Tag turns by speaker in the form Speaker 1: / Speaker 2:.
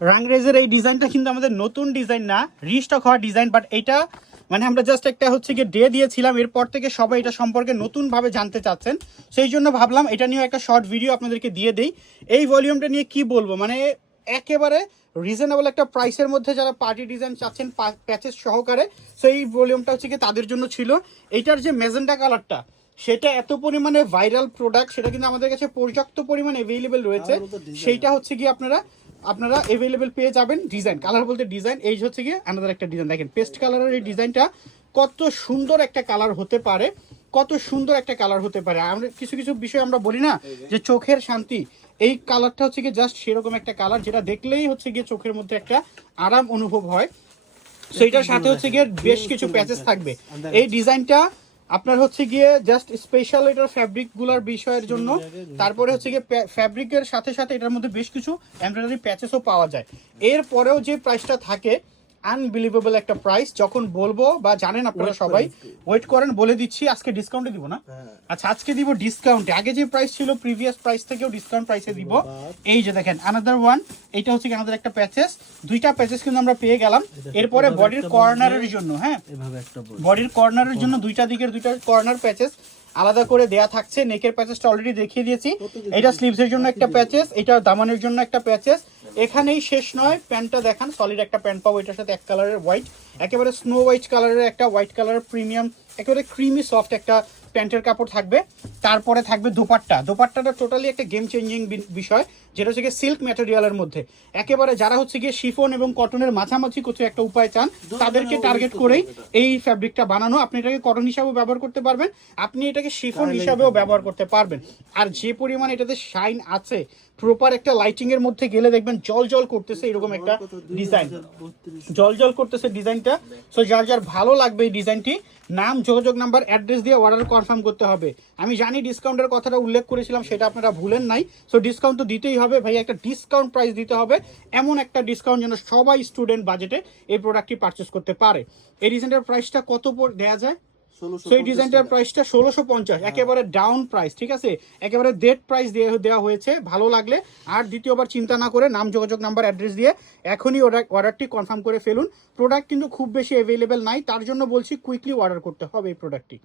Speaker 1: রাংরেজের এই ডিজাইনটা কিন্তু আমাদের নতুন ডিজাইন না রিস্টক হওয়া ডিজাইন বাট এটা মানে আমরা জাস্ট একটা হচ্ছে গিয়ে ডে দিয়েছিলাম এরপর থেকে সবাই এটা সম্পর্কে নতুনভাবে জানতে চাচ্ছেন। সেই জন্য ভাবলাম এটা নিয়ে একটা শর্ট ভিডিও আপনাদেরকে দিয়ে দেই। এই ভলিউমটা নিয়ে কি বলব? মানে একেবারে রিজনেবল একটা প্রাইসের মধ্যে যারা পার্টি ডিজাইন চাচ্ছেন প্যাচেস সহকারে সো এই ভলিউমটা হচ্ছে কি তাদের জন্য ছিল। এইটার যে মেজেন্টা কালারটা সেটা এত পরিমাণে ভাইরাল প্রোডাক্ট সেটা কিন্তু আমাদের কাছে পর্যাপ্ত পরিমাণে অ্যাভেলেবেল রয়েছে। সেইটা হচ্ছে কি আপনারা আপনারা অ্যাভেলেবেল পেয়ে যাবেন ডিজাইন কালার বলতে ডিজাইন এই হচ্ছে গিয়ে আনাদার একটা ডিজাইন দেখেন পেস্ট কালারের এই ডিজাইনটা কত সুন্দর একটা কালার হতে পারে কত সুন্দর একটা কালার হতে পারে। আমরা কিছু কিছু বিষয় আমরা বলি না যে। চোখের শান্তি এই কালারটা হচ্ছে গিয়ে জাস্ট সেরকম একটা কালার যেটা দেখলেই হচ্ছে গিয়ে চোখের মধ্যে একটা আরাম অনুভব হয়। সেইটার সাথে হচ্ছে গিয়ে বেশ কিছু প্যাচেস থাকবে। এই ডিজাইনটা আপনার হচ্ছে গিয়ে জাস্ট স্পেশাল এটার ফ্যাব্রিকগুলার বিষয়ের জন্য। তারপরে হচ্ছে গিয়ে ফ্যাব্রিকের সাথে সাথে এটার মধ্যে বেশ কিছু এমব্রয়ডারি প্যাচেসও পাওয়া যায়। এরপরেও যে প্রাইসটা থাকে আনবিলিভেবল একটা প্রাইস যখন বলব বা জানেন আপনারা সবাই ওয়েট করেন বলে দিচ্ছি আজকে ডিসকাউন্টে দিব না। আচ্ছা আজকে দিব ডিসকাউন্টে আগে যে প্রাইস ছিল প্রিভিয়াস প্রাইস থেকেও ডিসকাউন্ট প্রাইসে দিব। এই যে দেখেন আনাদার ওয়ান এটা হচ্ছে আমাদের একটা প্যাচেস দুইটা প্যাচেস কিন্তু আমরা পেয়ে গেলাম। এরপরে বডির কর্নারের জন্য হ্যাঁ। বডির কর্নারের জন্য দুইটা দিকের দুইটা কর্নার প্যাচেস আলাদা করে দেয়া থাকছে। নেকের প্যাচেসটা অলরেডি দেখিয়ে দিয়েছি। এটা স্লিভসের জন্য একটা প্যাচেস এটা দামানের জন্য একটা প্যাচেস এখানেই শেষ নয়, প্যান্টটা দেখান সলিড একটা প্যান্ট পাবো, এটার সাথে এক কালারের হোয়াইট একেবারে স্নো হোয়াইট কালারের একটা হোয়াইট কালারের প্রিমিয়াম একেবারে ক্রিমি সফট একটা প্যান্টের কাপড় থাকবে তারপরে থাকবে দোপাট্টা। দোপাট্টাটা টোটালি একটা গেম চেঞ্জিং বিষয় যেটা হচ্ছে গিয়ে সিল্ক ম্যাটেরিয়ালের মধ্যে। একেবারে যারা হচ্ছে গিয়ে শিফন এবং কটনের মাঝামাঝি কিছু একটা উপায় চান তাদেরকে টার্গেট করেই এই ফ্যাব্রিকটা বানানো। আপনি এটাকে কটন হিসাবেও ব্যবহার করতে পারবেন আপনি এটাকে শিফন হিসাবেও ব্যবহার করতে পারবেন। আর যে পরিমাণ এটাতে শাইন আছে প্রপার একটা লাইটিং এর মধ্যে গেলে দেখবেন জল জল করতেছে এরকম একটা ডিজাইন জল জল করতেছে ডিজাইনটা সো যার যার ভালো লাগবে এই ডিজাইনটি নাম যোগাযোগ নাম্বার অ্যাড্রেস দিয়ে অর্ডার কনফার্ম করতে হবে। আমি জানি ডিসকাউন্টের কথাটা উল্লেখ করেছিলাম সেটা আপনারা ভুলেন নাই। সো ডিসকাউন্ট তো দিতেই হবে। ভাই একটা ডিসকাউন্ট প্রাইস দিতে হবে। এমন একটা ডিসকাউন্ট যেন সবাই স্টুডেন্ট বাজেটে এই প্রোডাক্টটি পারচেস করতে পারে। এই ডিজাইনটার প্রাইসটা কত দেওয়া যায়? সেই ডিজাইনটার প্রাইসটা ষোলোশো পঞ্চাশ। একেবারে ডাউন প্রাইস ঠিক আছে? একেবারে ডেট প্রাইস দিয়ে দেওয়া হয়েছে। ভালো লাগলে। আর দ্বিতীয়বার চিন্তা না করে নাম যোগাযোগ নাম্বার অ্যাড্রেস দিয়ে এখনই অর্ডারটি কনফার্ম করে ফেলুন। প্রোডাক্ট কিন্তু খুব বেশি অ্যাভেলেবেল নাই। তার জন্য বলছি কুইকলি অর্ডার করতে হবে এই প্রোডাক্টটি